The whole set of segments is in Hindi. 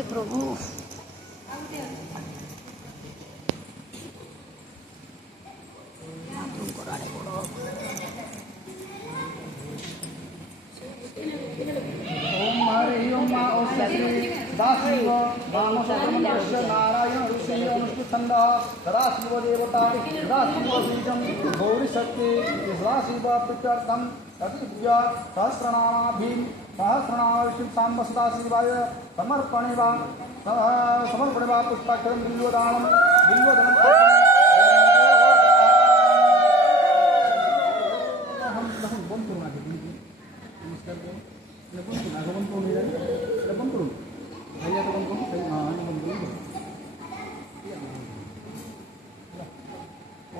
हे प्रभु। ओम हरि ओम मा ओषधि दाशिव वामसोमस्य नारायण ऋषि अनुष्ठितंड सदाशिव देवता सदाशिव बीजं गौरी शक्ति सदाशिव प्रीत्यर्थं प्रतिज्ञा सहस्रनामाभिं सहस्रनाम सांब सदाशिवाय समर्पणे वा पुष्पाक्षरं बिल्वदानं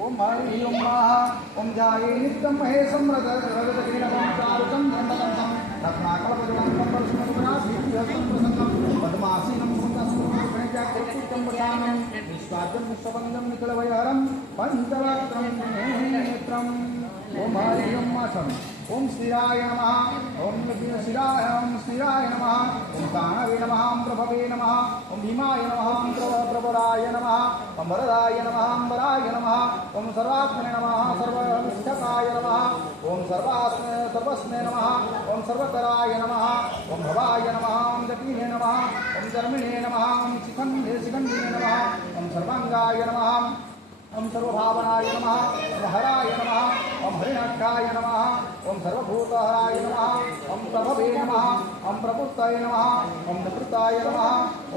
ओम हरि ओम ओम जाये नित्यं महेशं रजतकीर्णं चारुकं दण्डकं रत्नाकल्पजलं कम्बलसुमधुनासीहस्तं प्रसन्नं पद्मासीनं मुक्तस्फुटं वचानं विश्वाद्यं विश्ववन्दं निखिलभयहरं पञ्चवक्त्रं नेत्रम् ओम हरि ओम ओम श्रीराय नमः ओम श्रीराय नमः ओम काणवे नमः ओम प्रभवे नमः ओम भीमाय नमः ओम प्रभराय नमः ओम वरदाय नमः ओम वराय नमः ओम सर्वात्मने नमः सर्वविष्ठकाय नमः ओम सर्वस्मे नमः ओम सर्वकराय नमः ओम भवाय नमः ओम जटिने नमः ओम जर्मिणे नमः ओम शिखण्डिने नमः ओम सर्वांगाय नमः ओम सर्वभावनाय नमः ओम हराय नमः ओम हरिणाक्षाय नमः ओम सर्वभूतहराय नमः ओम प्रभवे नमः ओम प्रभुताय नमः ओम निवृत्ताय नमः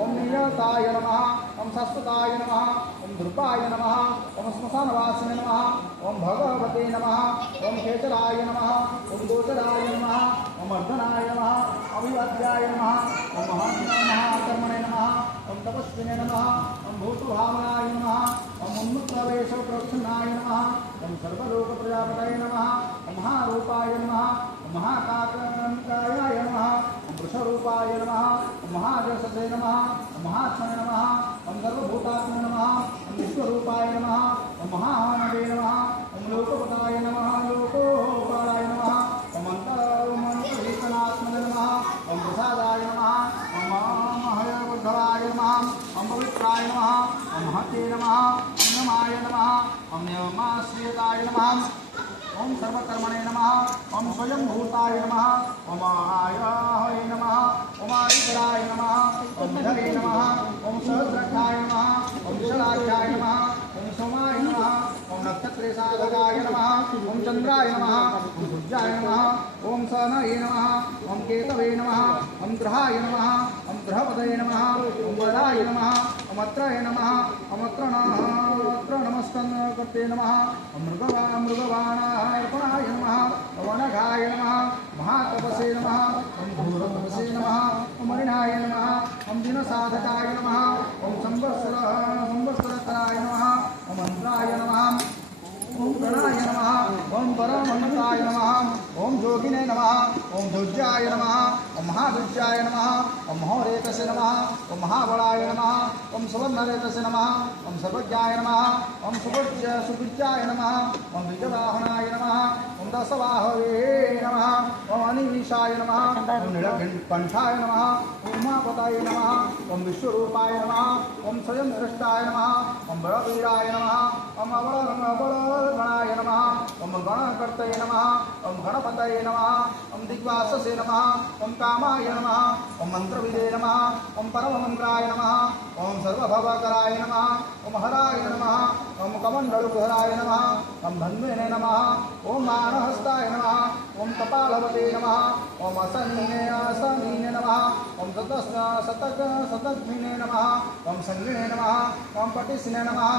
ओम नियताय नमः ओम शाश्वताय नमः ओम ध्रुवाय नमः ओम श्मशानवासिने नमः ओम भगवते नमः ओम खेचराय नमः ओम गोचराय नमः ओम अर्धनाय नमः अभिवाद्याय नमः ओम महाकर्मणे नमः ओम तपस्विने नमः ओम भूतभावनाय नमः ओम उन्मुक्तवेश प्रक्षुणाय नमः ओम सर्वलोकप्रजापतये नमः ओम महारूपाय नमः ओम महाकाकाय नमः ओम वृषरूपाय नमः ओम महाजससे नमः ओम महात्मने नमः ओम सर्वभूतात्मने नमः ओम विश्वरूपाय नमः ओम महानवे नमः ओम लोकपताय नमः लोकोपालाय नमः ओम अन्तरीकनात्मने नमः ओम प्रसादाय नमः ओम महायवद्धवाय नमः ओम पवित्राय नमः ओम महते नमः ओम नमाय नमः ओम नियमाश्रियताय नमः ओम सर्वकर्मणे नमः ओम स्वयंभूताय नमः ओम आयाय नमः ओम आदितराय नमः ओम धवे नमः ओम सहस्रकाय नमः ओम विशालाख्याय नमः ओम सोमाय नमः ओम नक्षत्रेशाधकाय नमः ओम चंद्राय नमः ओम सूर्याय नमः ओम सनये नमः ओम केतवे नमः ओम ग्रहाय नमः ओम ग्रहपतये नमः ओम वराय नमः ओम अत्राय नमः ओम अत्र नमस्कर्ते नमः ओम मृगवाणार्पणाय नमः ओम अनघाय नमः महातपसे नमः ओम घोरतपसे नमः ओम मरिणाय नमः ओम दिनसाधकाय नमः ओम संवत्सरकराय नमः ओम मंत्राय नमः ओम गणाय नमः ओम परमहंसाय नमः ओम जोगिने नमः ओम ध्वजाय नमः ओम महाध्वजाय नमः ओम महोरेतसे नमः ओम महाबलाय नमः ओम सुवर्णरेतसे नमः ओम सर्वज्ञाय नमः ओम सुविज्ञाय नमः ओम विजवाहनाय नमः ओम दशवाहवे नमः ओम अनिमीषाय नमः ओम नीलकंठाय नमः ओम उमापताय नमः ओम विश्वरूपाय नमः ओम स्वयं सृष्टाय नमः ओम बलवीराय नमः ओम गणाय नमः ओम गणकर्तये नमः ओम गणपतये नमः ओम दिग्वाससे नमः ओम कामाय नमः ओम मंत्रविदे नमः ओम परममंत्राय नमः ओम सर्वभवकराय नमः ओम हराय नमः ओम कमण्डलुहराय नमः ओम धन्वने नमः ओम मानहस्ताय नमः ओम कपालवते नमः ओम असनीने नमः ओम सतग्ने नमः ओम संगिने नमः ओम पटिस्ने नमः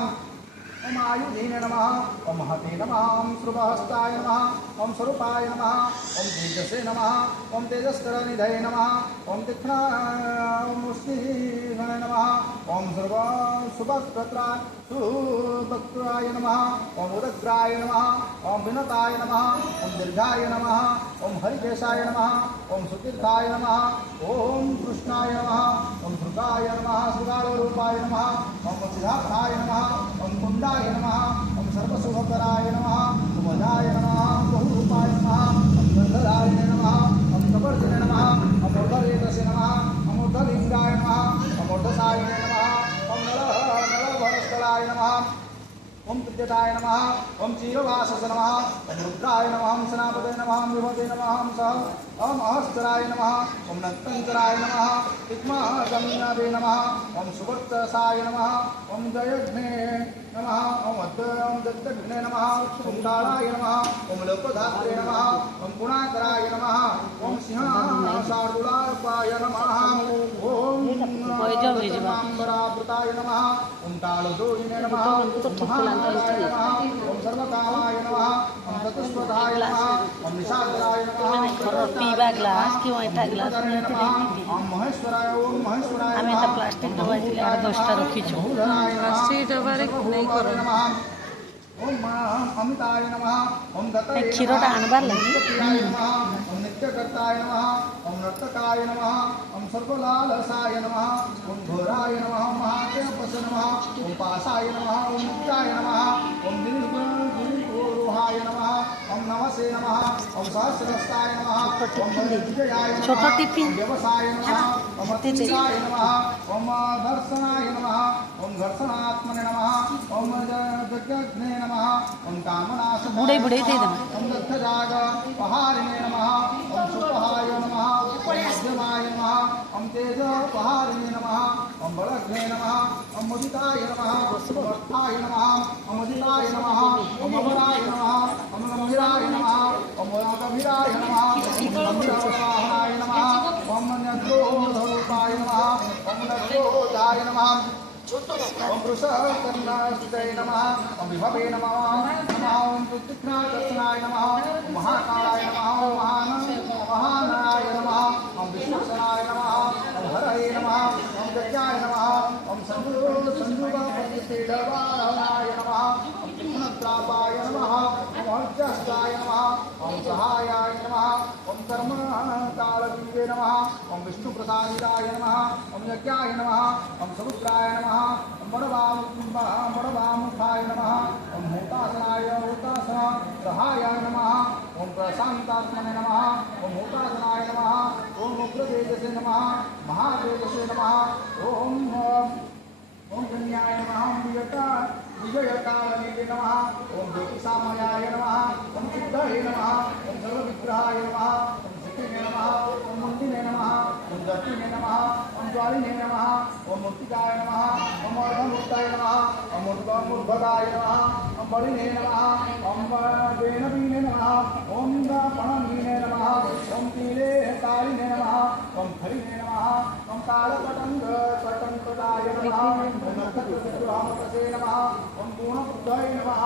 ओम आयुधीने नमः ओम महते नमः ओम श्रुभहस्ताय नमः ओम स्वरूपाय नमः ओम तेजसे नमः ओम तेजस्करनिधये नमः ओम तीक्ष्णमुष्णिधये नमः ओम सुभक्त्राय नमः ओम उदग्राय नमः ओम विनताय नमः ओम दीर्घाय नमः ओम हरिकेशाय नमः ओम सुतीर्थाय नमः ओम कृष्णाय नमः ओम श्रुगाय नमः श्रुगालरूपाय नमः ओम सिद्धार्थाय नमः ओम कुंडाय नमः ओम सर्वशुभकराय नमः ओम अजाय नमः बहुरूपाय नमः ओम गंधराय नमः ओम कपर्दिने नमः ओम उर्धरेतसे नमः ओम उर्धलिंगाय नमः नारायणाय नमः ओम नलभरस्थलाय नमः ओम तृतीयताय नमः ओम चीरवासस नमः ओम रुद्राय नमः ओम सेनापते नमः ओम विभूते नमः ओम सह ओम अहस्त्राय नमः ओम नक्तंचराय नमः तिग्मगम्यावे नमः ओम सुवर्तसाय नमः ओम जयघ्ने नमः ओम दत्तघ्ने नमः ओम कालाय नमः ओम लोकधात्रे नमः ओम गुणाकराय नमः ओम सिंहासारुलापाय नमः ओम अंबरावृताय नमः ओम कालजोगिने नमः ओम सर्वकामाय नमः ओम चतुष्पदाय नमः ओम निशाचराय नमः पीवा ग्लास किंवा एटा ग्लास ओम महेश्वराय नमः आम्ही आता प्लास्टिक डबा दिले 8-10टा रखिଛୁ प्लास्टिक डबारे नहीं करो ओम अमिताय नमः ओम दत्ताय क्षीरटा आनबार लागि नमः ओम नित्यकर्ताय नमः ओम नर्तकाय नमः ओम सर्वलालसाय नमः ओम घोराय नमः ओम महादेवपस नमः ओम पासाय नमः ओम मुक्ताय नमः ओम दिलीपुरुहाय नमः ओम नमसे नमः ओम सहस्रस्ताय नमः ओम विजयाय नमः छोटा टिफिन व्यवसाय नमः ओम अतिथाय नमः ओम दर्शनाय नमः ओम घर्षणात्मने नमः ओम जगज्ञे नमः ओम कामनाश बुडे बुडे दे दम ओम दत्तजाग पहारिणे नमः ओम सुपहाय नमः ओम मध्यमाय नमः ओम तेज पहारिणे नमः ओम बलघ्ने नमः ओम मुदिताय नमः ओम अर्थाय नमः ओम मुदिताय नमः ओम अमराय नमः ओम गंभीराय नमः ओम गंभीराय नमः ओम गंभीरवाहनाय नमः ओम नन्दोधरूपाय नमः ओम नन्दोधाय नमः ओम वृषकर्णस्तुते नमः ओम विभवे नमः ओम तुतिघ्नदर्शनाय नमः ओम महाकालाय नमः ओम महानाय नमः ओम विष्णुसनाय नमः ओम हरये नमः ओम जज्ञाय नमः ओम संयुगपतिष्ठितवाहनाय नमः ओम कृष्णत्रापाय नमः ओम अर्जस्ताय नमः ओम सहायाय नमः ओम कर्मकालवीरे नमः ओम विष्णुप्रसादिताय नमः ओम यज्ञाय नमः ओम समुद्राय नमः ओम बड़वामुखाय नमः ओम होतासनाय सहायाय नमः ओम प्रशांतात्मने नमः ओम होतासनाय नमः ओम उग्रतेजसे नमः महातेजसे नमः ओम गण्याय नमः विजयकालवीरे नमः ओम ज्योतिषामयाय नमः ओम सिद्धये नमः ओम सर्वविग्रहाय नमः ओम सिद्धिने नमः ओम मुंडिने नमः ओम दत्तिने नमः ओम ज्वालिने नमः ओम मूर्तिकाय नमः ओम अर्धमूर्ताय नमः ओम मूर्धगाय नमः ओम बलिने नमः ओम वेणवीने नमः ओम पणमीने नमः ओम पीले कालिने नमः ओम खलिने नमः ओम कालपतंग पतंगदाय नमः ओम नक्षत्रविग्रहमतसे नमः ओम पूर्णबुद्धाय नमः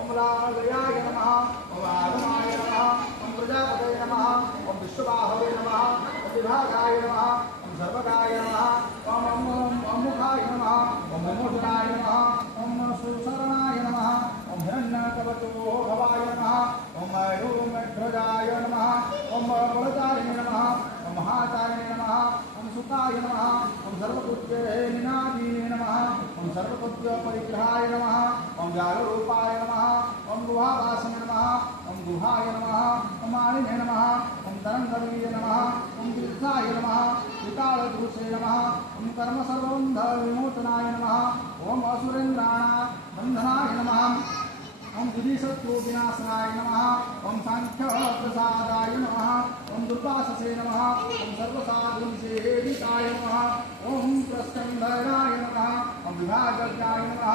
ओम लालयाय नमः ओम आगमाय नमः ओम प्रजापतये नमः ओम विश्वबाहवे नमः ओम विभागाय नमः ओम सर्वगाय नमः ओम अमुखाय नमः ओम विमोचनाय नमः ओम सुशरणाय नमः ओम हिरण्यकवचो भवाय नमः ओम ध्वजाय नमः ओम बलचारिणे नमः ओम महाचारिणे नमः ओम सुताय नमः ओम सर्वपुत्रे निनादीने नमः ओम सर्वपुत्र परिग्रहाय नमः ओम जालरूपाय नमः ओम गुहावासने नमः ओम गुहाय नमः ओम आणिने नमः ओम तरंगवीय नमः ओम तीर्थाय नमः विकालदृशे नमः ओम कर्म सर्वबंध विमोचनाय नमः ओम असुरेन्द्राणां बंधनाय नमः ओम विधिशत्रु विनाशनाय नमः ओम सांख्य प्रसादाय नमः ओम दुर्वाससे नमः ओम सर्वसाधुसेविताय नमः ओम प्रस्कंधराय नमः ओम विभागज्ञाय नमः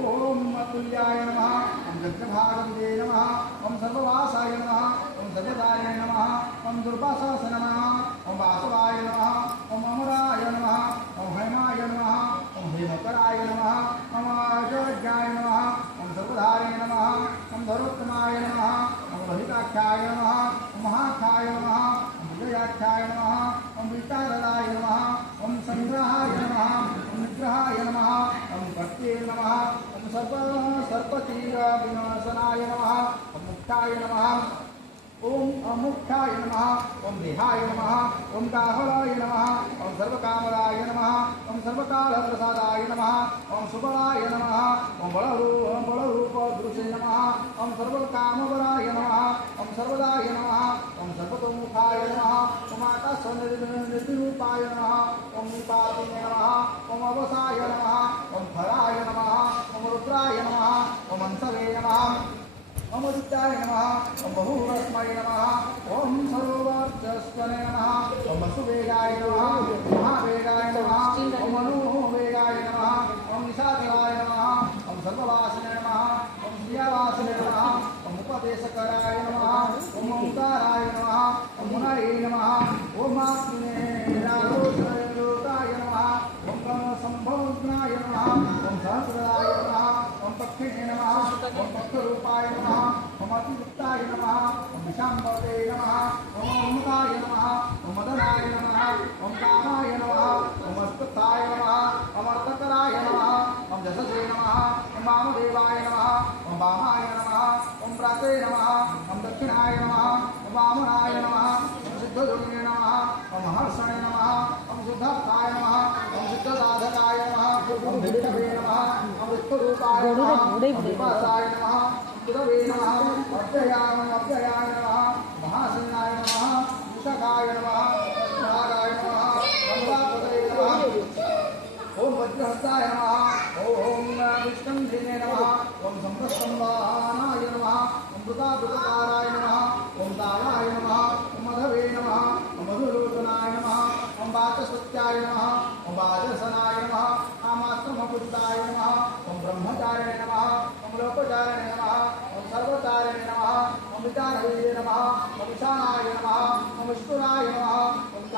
ओम अतुल्याय नमः ओम यज्ञभागवते नमः ओम सर्ववासाय नमः ओम सर्वदाय नमः ओम दुर्वासस नमः ओम वासवाय नमः ओम अमराय नमः ओम हेमाय नमः ओम हेमकराय नमः ओम अजज्ञाय नमः ओम सर्वधारे नमः ओम धरोत्तमाय नमः ओम रोहिताख्याय नमः ओम महाख्याय नमः ओम विजयाख्याय नमः ओम विचारदाय नमः ओम संग्रहाय नमः ओम निग्रहाय नमः ओम भक्ते नमः ओम सर्पतीर विनाशनाय नमः ओम मुक्ताय नमः ओम अमुख्याय नमः ओम देहाय नमः ओम काहलाय नमः ओम सर्वकामराय नमः ओम सर्वकालप्रसादाय नमः ओम सुबलाय नमः ओम बलरूप दृशे नमः ओम सर्वकामवराय नमः ओम सर्वदाय नमः ओम सर्वतोमुखाय नमः ओम आकाशनिर्विरूपाय नमः ओम निपातिने नमः ओम अवसाय नमः ओम फलाय नमः ओम रुद्राय नमः ओम अंसवे नमः ओम उदिताय नमः ओम बहुरस्मये नमः ओम सर्ववर्चस्वने नमः ओम वसुवेगाय नमः महावेगाय नमः ओम अनुवेगाय नमः ओम निशाचराय नमः ओम सर्ववासिने नमः ओम श्रियावासिने नमः ओम उपदेशकराय नमः ओम ओंकाराय नमः ओम मुनये नमः ओम आत्मनेरालोचनाय नमः ओम संभवज्ञाय नमः ओम सहस्राय नमः ओम पक्षिणे नमः ओम पक्षरूपाय नमः ओम अतियुक्ताय नमः ओम विशाम्बते नमः ओम उन्मताय नमः ओम मदनाय नमः ओम कामाय नमः ओम अस्तुताय नमः ओम अर्थकराय नमः ओम जससे नमः ओम वामदेवाय नमः ओम वामाय नमः ओम प्राते नमः ओम दक्षिणाय नमः ओम वामनाय नमः ओम सिद्धयोगिने नमः ओम हर्षणे नमः ओम सिद्धार्थाय नमः ओम सिद्धसाधकाय नमः ओम भिष्णवे नमः ओम विष्णुरूपाय नमः ओम विपासाय नमः गुरवे नमः अव्ययाय नमः महासिंहाय नमः विशाखाय नमः नागाय नमः गंगापतये नमः ओम वज्रहस्ताय नमः ओम विष्णुधिने नमः ओम संप्रस्तंभानाय नमः ओम वृतावृतकाराय नमः ओम ताराय नमः ओम मधवे नमः ओम मधुलोचनाय नमः ओम वाचस्पत्याय नमः ओम वाजसनाय नमः आमात्रमपुष्टाय नमः ओम ब्रह्मचारिणे नमः ओम लोकचारिणे नमः ओम सर्वचारिणे नमः ओम विचारवे नमः ओम ईशानाय नमः ओम विष्णुराय नमः ओम